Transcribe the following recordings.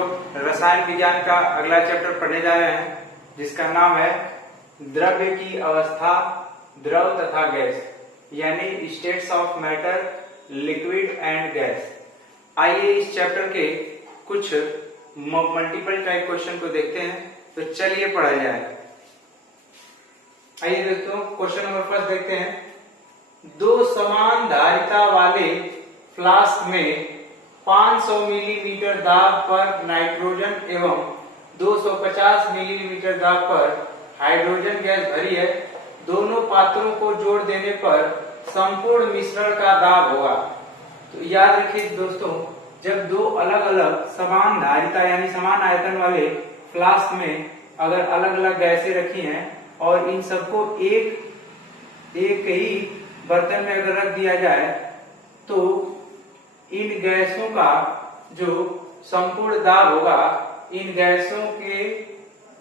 लोग रसायन विज्ञान का अगला चैप्टर पढ़ने जा रहे हैं, जिसका नाम है द्रव्य की अवस्था, द्रव तथा गैस, यानी states of matter, liquid and gas. आइए इस चैप्टर के कुछ मल्टीपल टाइप क्वेश्चन को देखते हैं। तो चलिए पढ़ा जाए। आइए दोस्तों, क्वेश्चन नंबर फर्स्ट देखते हैं। दो समान धारिता वाले फ्लास्क में 500 मिलीमीटर दाब पर नाइट्रोजन एवं 250 मिलीमीटर दाब पर हाइड्रोजन गैस भरी है। दोनों पात्रों को जोड़ देने पर संपूर्ण मिश्रण का दाब होगा। तो याद रखिए दोस्तों, जब दो अलग अलग समान धारिता यानी समान आयतन वाले फ्लास्क में अगर अलग अलग गैसें रखी हैं और इन सबको एक ही बर्तन में अगर रख दिया जाए तो इन गैसों का जो संपूर्ण दाब होगा, इन गैसों के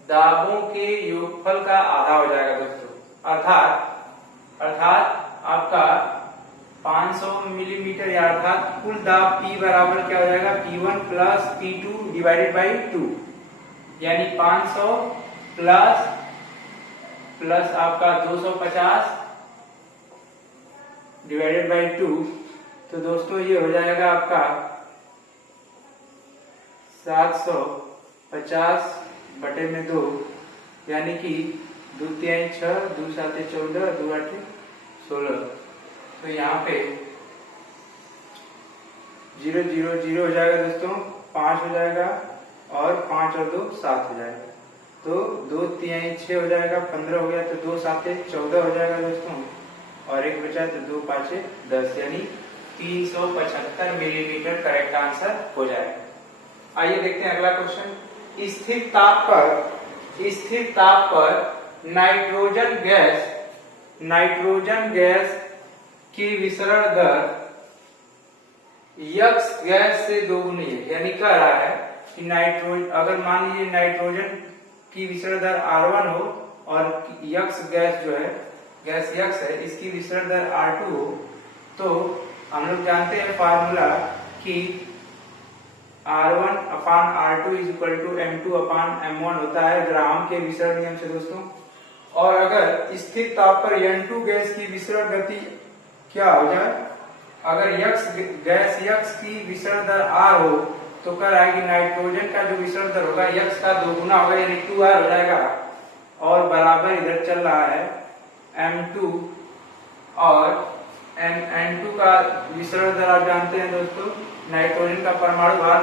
दाबों के योगफल का आधा हो जाएगा दोस्तों। अर्थात आपका 500 मिलीमीटर या अर्थात कुल दाब P बराबर क्या हो जाएगा, P1 plus P2 divided by 2, यानी 500 प्लस आपका 250 डिवाइडेड बाई 2। तो दोस्तों ये हो जाएगा आपका 750 बटे में 2, यानी कि 2 तिहाई 6, 2 साते 14, 2 आठे 16। तो यहाँ पे 0 0 0 हो जाएगा दोस्तों, 5 हो जाएगा और 5 और 2 7 हो जाएगा। तो 2 तिहाई 6 हो जाएगा, 15 हो गया, तो 2 साते 14 हो जाएगा दोस्तों, और एक बचा तो 2 पांचे 10, यानी 375 मिलीमीटर करेक्ट आंसर हो जाएगा। आइए देखते हैं अगला क्वेश्चन। स्थिर ताप पर नाइट्रोजन गैस की विसरण दर यक्स गैस से दोगुनी है। यानी कह रहा है कि अगर मान लीजिए नाइट्रोजन की विसरण दर R1 हो और यक्स गैस जो है, गैस यक्स है, इसकी विसरण दर R2 हो, तो हम लोग जानते हैं फार्मूला कि R1 upon R2 is equal to M2 upon M1 होता है ग्राम के विसरण नियम से दोस्तों। और अगर स्थिर ताप पर N2 गैस की विसरण गति क्या हो जाए, अगर गैस यक्स की विसरण दर R हो तो कह रहा है कि नाइट्रोजन का जो विसरण दर होगा यक्स का 2 गुना होगा, यानी 2R हो जाएगा, और बराबर इधर चल रहा है M2, और N2 का विसरण दर आप जानते हैं दोस्तों, नाइट्रोजन का परमाणु भार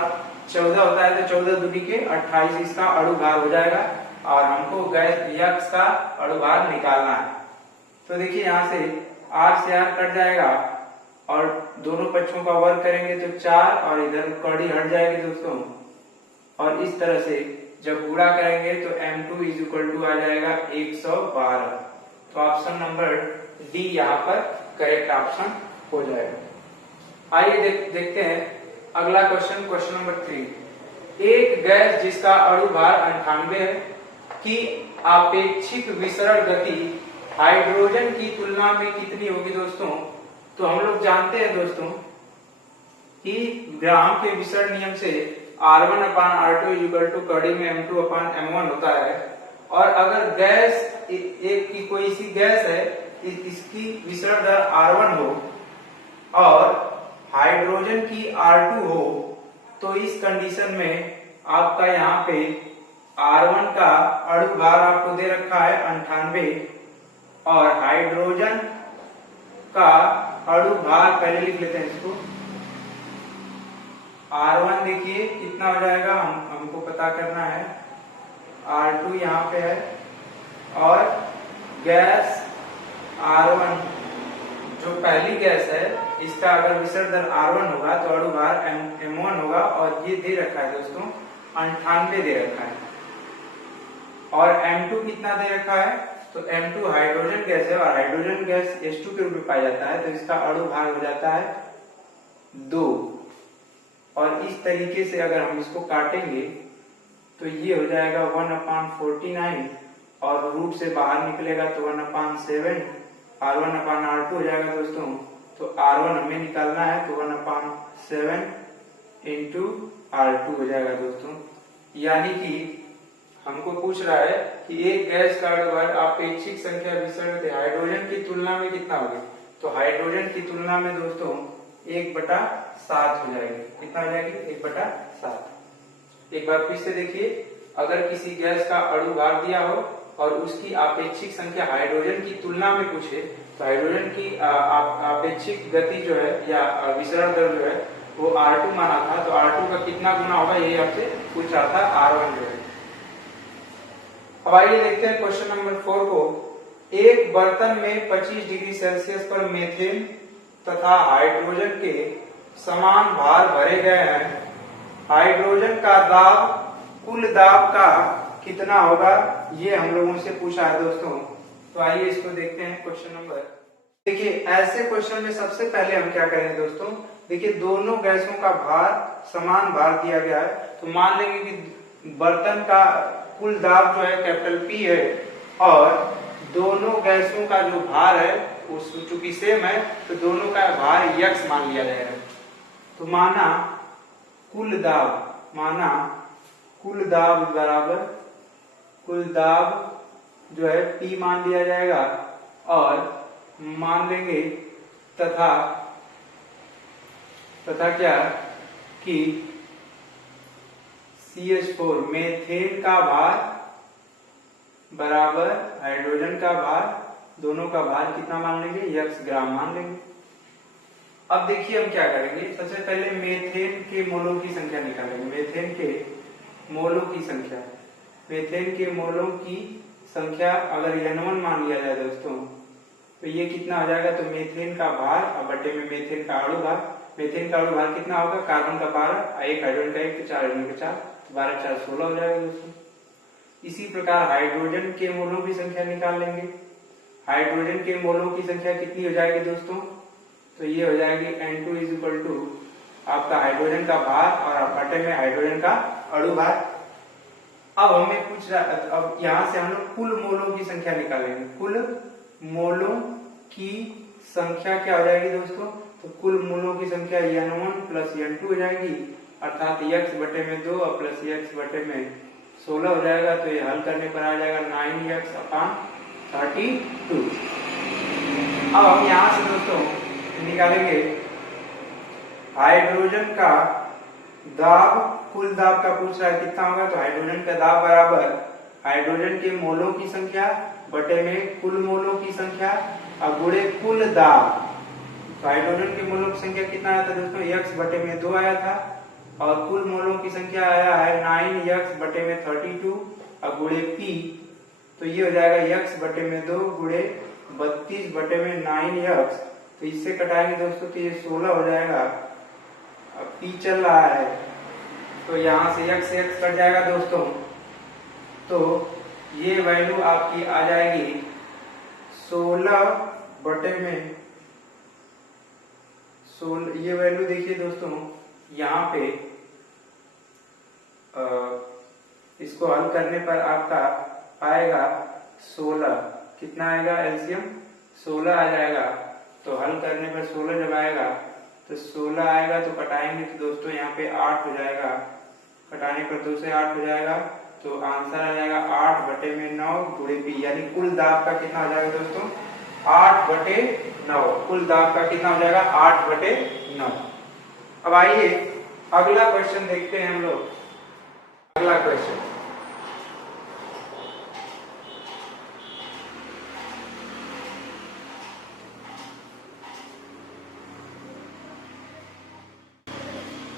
14 होता है, तो 14 दूनी के 28 इसका अणु भार हो जाएगा, और हमको गैस यक्स का अणु भार निकालना है। तो देखिए यहाँ से R से R कट जाएगा और दोनों पक्षों का वर्ग करेंगे तो 4, और इधर कड़ी हट जाएगी दोस्तों, और इस तरह से जब गुणा करेंगे तो M2 इज इक्वल टू आ जाएगा 112। तो ऑप्शन नंबर डी यहाँ पर करेक्ट ऑप्शन हो जाएगा। आइए देखते हैं अगला क्वेश्चन, क्वेश्चन नंबर 3। एक गैस जिसका अणु भार 98 है की आपेक्षिक विसरण गति हाइड्रोजन की तुलना में कितनी होगी दोस्तों। तो हम लोग जानते हैं दोस्तों कि ग्राम के विसरण नियम से R1 upon R2 is equal to कड़ी में M2 अपान M1 होता है, और अगर गैस एक की कोई सी गैस है, इसकी विसरण दर R1 हो और हाइड्रोजन की R2 हो, तो इस कंडीशन में आपका यहाँ पे R1 का अणु भार आपको दे रखा है 98, और हाइड्रोजन का अणु भार पहले लिख लेते हैं इसको। R1 देखिए कितना हो जाएगा, हमको पता करना है। R2 यहाँ पे है, और गैस R1 जो पहली गैस है, इसका अगर विसरण दर R1 होगा तो अणु भार M1 होगा, और ये दे रखा है दोस्तों 98 दे रखा है, और M2 कितना दे रखा है, तो M2 हाइड्रोजन गैस है, और हाइड्रोजन गैस H2 के रूप में पाया जाता है, तो इसका अणु भार हो जाता है 2। और इस तरीके से अगर हम इसको काटेंगे तो ये हो जाएगा 1/49, और रूट से बाहर निकलेगा तो 1/7, R1 अपान R2 हो जाएगा दोस्तों। तो R1 हमें निकालना है, तो 1/7 इंटू R2 हो जाएगा दोस्तों। यानी कि हमको पूछ रहा है कि एक गैस का अणुभार अपेक्षिक संख्या विसरण हाइड्रोजन की तुलना में कितना होगा। तो हाइड्रोजन की तुलना में दोस्तों 1/7 हो जाएगी। कितना हो जाएगी? 1/7। एक बार फिर से देखिए, अगर किसी गैस का अणुभार दिया हो और उसकी अपेक्षिक संख्या हाइड्रोजन की तुलना में पूछे, तो हाइड्रोजन की अपेक्षिक गति जो है या विसरण दर जो है वो R2 माना था, तो R2 का कितना गुना होगा ये आपसे पूछ रहा था, R1 जो है। अब आइए देखते हैं क्वेश्चन नंबर 4 को। एक बर्तन में 25 डिग्री सेल्सियस पर मीथेन तथा हाइड्रोजन के समान भार भरे गए हैं। हाइड्रोजन का दाब कुल दाब का कितना होगा, ये हम लोगों से पूछा है दोस्तों। तो आइए इसको देखते हैं क्वेश्चन नंबर। देखिए, ऐसे क्वेश्चन में सबसे पहले हम क्या करेंगे दोस्तों, देखिए दोनों गैसों का भार समान भार दिया गया है, तो मान लेंगे कि बर्तन का कुल दाब जो है कैपिटल P है और दोनों गैसों का जो भार है उस चूंकि सेम है, तो दोनों का भार x मान लिया जाएगा। तो माना कुल दाब बराबर कुल दाब जो है P मान लिया जाएगा और मान लेंगे तथा क्या कि CH4 मीथेन का भार बराबर हाइड्रोजन का भार, दोनों का भार कितना मान लेंगे, x ग्राम मान लेंगे। अब देखिए हम क्या करेंगे, सबसे पहले मीथेन के मोलों की संख्या निकालेंगे। मीथेन के मोलों की संख्या अगर N1 मान लिया जाए दोस्तों, तो ये कितना हो जाएगा, तो मीथेन का भार और बटे में मीथेन का अणुभार। मीथेन का अणुभार कितना होगा, कार्बन का 12, एक हाइड्रोजन का 1, तो 4 हाइड्रोजन का 4, 12 4 16 हो जाएगा दोस्तों। इसी प्रकार हाइड्रोजन के मोलों की संख्या निकाल लेंगे। हाइड्रोजन के मोलों की संख्या कितनी हो जाएगी दोस्तों, तो ये हो जाएगी N2 इक्वल टू आपका हाइड्रोजन का भार और बटे में हाइड्रोजन का अणुभार। अब हमें पूछ रहा, अब यहाँ से हम लोग कुल मोलों की संख्या निकालेंगे। कुल मोलों की संख्या क्या हो जाएगी दोस्तों, तो कुल मोलों की संख्या N1 प्लस N2 हो जाएगी, अर्थात x बटे में 2 और प्लस x बटे में 16 हो जाएगा। तो ये हल करने पर आ जाएगा 9x/32। अब हम यहाँ से दोस्तों निकालेंगे हाइड्रोजन का दाब, कुल दाब का पूछ रहा है कितना होगा, तो हाइड्रोजन का दाब बराबर हाइड्रोजन के मोलों की संख्या बटे में कुल मोलों की संख्या और गुणे कुल दाब। तो हाइड्रोजन के मोलों की संख्या कितना आया था दोस्तों, x बटे में 2 आया था और कुल मोलों की संख्या आया है 9x बटे में 32 और गुणे P, तो ये हो जाएगा x बटे में 2 गुणे 32 बटे में 9x। तो इससे कटाएंगे दोस्तों तो ये 16 हो जाएगा। अब P चल रहा है तो यहाँ से x कट जाएगा दोस्तों, तो ये वैल्यू आपकी आ जाएगी 16 बटे में 16। ये वैल्यू देखिए दोस्तों, यहाँ पे इसको हल करने पर आपका आएगा 16। कितना आएगा, एलसीएम 16 आ जाएगा। तो हल करने पर 16 जब आएगा तो 16 आएगा तो कटाएंगे तो दोस्तों यहाँ पे 8 हो जाएगा। कटाने पर 2 से 8 हो जाएगा, तो आंसर आ जाएगा 8 बटे में 9 गुणे P, यानी कुल दाब का कितना हो जाएगा दोस्तों, 8 बटे 9। कुल दाब का कितना हो जाएगा, 8 बटे 9। अब आइए अगला क्वेश्चन देखते हैं हम लोग। अगला क्वेश्चन,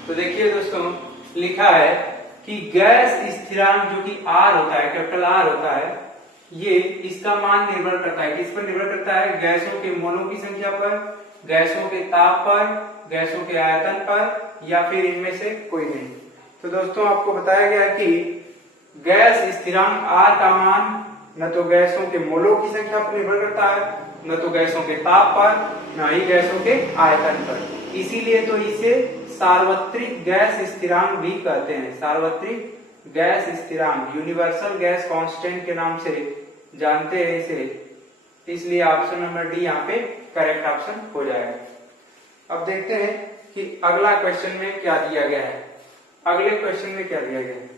तो देखिए दोस्तों लिखा है कि गैस स्थिरांक जो कि R होता है, कैपिटल R होता है, ये इसका मान निर्भर करता है, किस पर निर्भर करता है, गैसों के मोलों की संख्या पर, गैसों के ताप पर, गैसों के आयतन पर, या फिर इनमें से कोई नहीं। तो दोस्तों आपको बताया गया कि गैस स्थिरांक R का मान न तो गैसों के मोलों की संख्या पर निर्भर करता है, न तो गैसों के ताप पर, न ही गैसों के आयतन पर। इसीलिए तो इसे सार्वत्रिक गैस स्थिरांक भी कहते हैं। सार्वत्रिक गैस स्थिरांक, यूनिवर्सल गैस कांस्टेंट के नाम से जानते हैं इसे। इसलिए ऑप्शन नंबर डी यहाँ पे करेक्ट ऑप्शन हो जाएगा। अब देखते हैं कि अगला क्वेश्चन में क्या दिया गया है। अगले क्वेश्चन में क्या दिया गया है,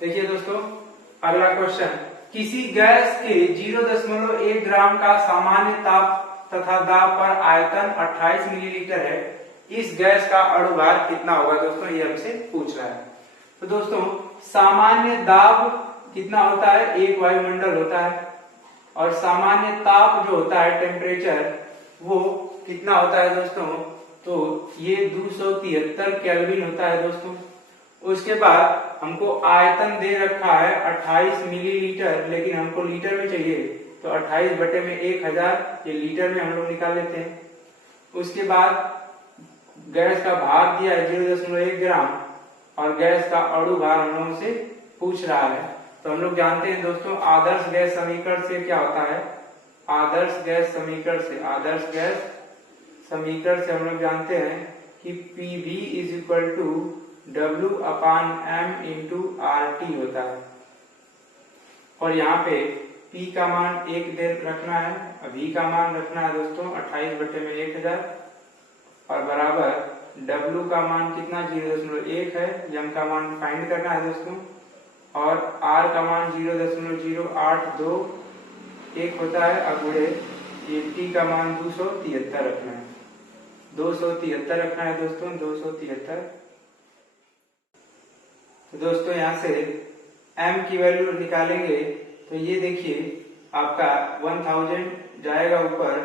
देखिए दोस्तों अगला क्वेश्चन, किसी गैस के 0.1 ग्राम का सामान्य ताप तथा दाब पर आयतन 28 मिलीलीटर है, इस गैस का अणुभार कितना होगा दोस्तों, ये हमसे पूछ रहा है। तो दोस्तों सामान्य दाब कितना होता है, एक वायुमंडल होता है, और सामान्य ताप जो होता है टेम्परेचर वो कितना होता है दोस्तों, तो ये 273 केल्विन होता है दोस्तों। उसके बाद हमको आयतन दे रखा है 28 मिलीलीटर, लेकिन हमको लीटर में चाहिए, तो 28 बटे में 1000 ये लीटर में हम लोग निकाल लेते हैं। उसके बाद गैस का भार दिया है 0.1 ग्राम और गैस का अणु भार हम लोगों से पूछ रहा है। तो हम लोग जानते हैं दोस्तों आदर्श गैस समीकरण से क्या होता है, आदर्श गैस समीकरण से हम लोग जानते हैं कि PV is equal to W/m into RT होता है, और यहाँ पे P का मान 1 दे रखना है, V का मान रखना है दोस्तों 28 बटे में 1000, और बराबर W का मान कितना 0.1 है, M का मान फाइंड करना है दोस्तों, और R का मान 0.082 1 होता है, और गुणे ये T का मान 273 रखना है, 273 रखना है दोस्तों, 273। तो दोस्तों यहाँ से M की वैल्यू निकालेंगे, तो ये देखिए आपका 1000 जाएगा ऊपर,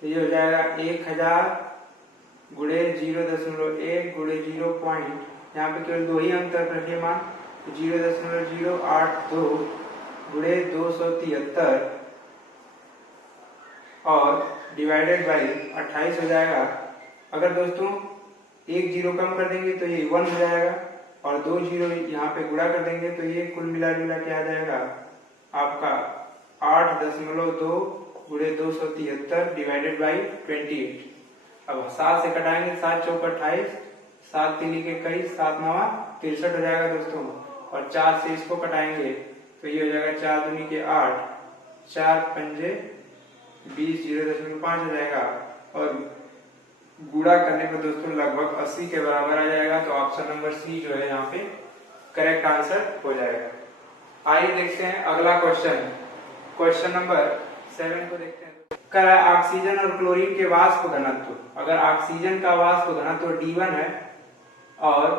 तो ये हो जाएगा 1000 गुणे 0.1 गुणे 0 पॉइंट, यहाँ पे केवल 2 ही अंतर रखिए मान, 0.082 गुणे 273 और डिवाइडेड बाई 28 हो जाएगा। अगर दोस्तों एक जीरो कम कर देंगे तो ये 1 हो जाएगा, और 2 जीरो यहाँ पे गुणा कर देंगे तो ये कुल मिला के आ जाएगा आपका 8.2 गुणे 273 डिवाइडेड बाई 28। अब 7 से कटाएंगे, 7 चौक 28, 7 3 के 21, 7 9 63 हो जाएगा दोस्तों, और 4 से इसको कटाएंगे तो ये हो जाएगा 4 दूनी के 8, 4 पंजे 20, 0.5 हो जाएगा, और गुणा करने पर दोस्तों लगभग 80 के बराबर आ जाएगा। तो ऑप्शन नंबर सी जो है यहाँ पे करेक्ट आंसर हो जाएगा। आइए देखते हैं अगला क्वेश्चन, क्वेश्चन नंबर 7 को देखते हैं। कह रहा है ऑक्सीजन और क्लोरीन के वाष्प घनत्व, अगर ऑक्सीजन का वाष्प घनत्व D1 है और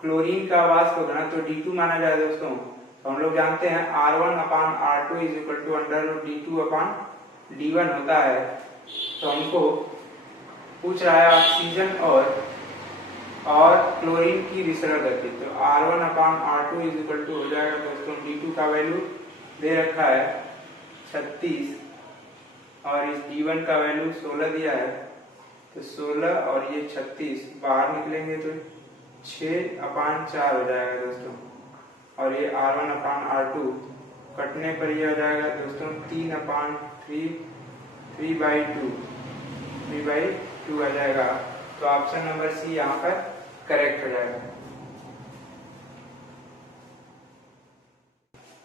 क्लोरीन का वाष्प घनत्व D2 माना जाए दोस्तों, तो हम लोग जानते हैं R1/R2 is equal to √D2/D1 होता है। तो हमको पूछ रहा है ऑक्सीजन और क्लोरीन की विसरण गति, तो R1/R2 इज इक्वल टू हो जाएगा दोस्तों, D2 का वैल्यू दे रखा है 36 और इस D1 का वैल्यू 16 दिया है, तो 16 और ये 36 बाहर निकलेंगे तो 6/4 हो जाएगा दोस्तों, और ये R1/R2 कटने पर ये हो जाएगा दोस्तों 3/2 आ जाएगा। तो ऑप्शन नंबर सी यहाँ पर करेक्ट हो जाएगा।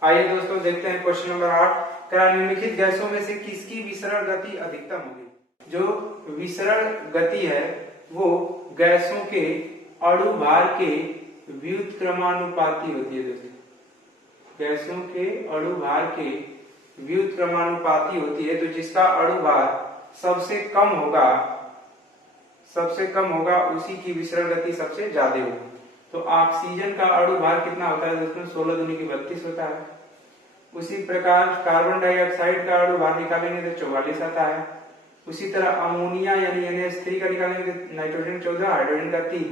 आइए दोस्तों देखते हैं क्वेश्चन नंबर 8, निम्नलिखित गैसों में से किसकी विसरण गति अधिकतम होगी। जो विसरण गति है वो गैसों के अणु भार के व्युत्क्रमानुपाती होती है दोस्तों, गैसों के अणु भार के व्युत्क्रमानुपाती होती है। तो जिसका अणु भार सबसे कम होगा उसी की विसरण गति सबसे ज्यादा होगी। तो ऑक्सीजन का अणु भार कितना होता है दोस्तों, 16 दूनी की 32 होता है। उसी प्रकार कार्बन डाइऑक्साइड का अणु भार निकालेंगे तो 44 आता है। उसी तरह अमोनिया यानी NH3 का निकालेंगे तो नाइट्रोजन 14, हाइड्रोजन का 3,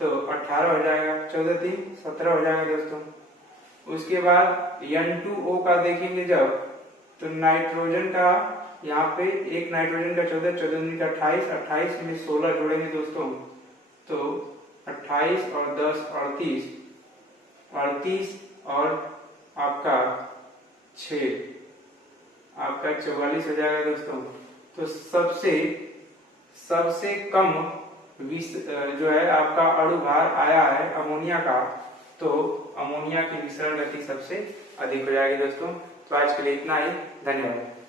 तो 18 हो जाएगा, 14 3 17 हो जाएगा दोस्तों। उसके बाद N2O का देखेंगे जब, तो नाइट्रोजन का यहाँ पे एक नाइट्रोजन का 14, 14 का 28, 28 में 16 जोड़ेंगे दोस्तों, तो 28 और 10 38, 38 और आपका 6 आपका 44 हो जाएगा दोस्तों। तो सबसे कम जो है आपका अणु भार आया है अमोनिया का, तो अमोनिया की विसरण गति सबसे अधिक हो जाएगी दोस्तों। तो आज के लिए इतना ही, धन्यवाद।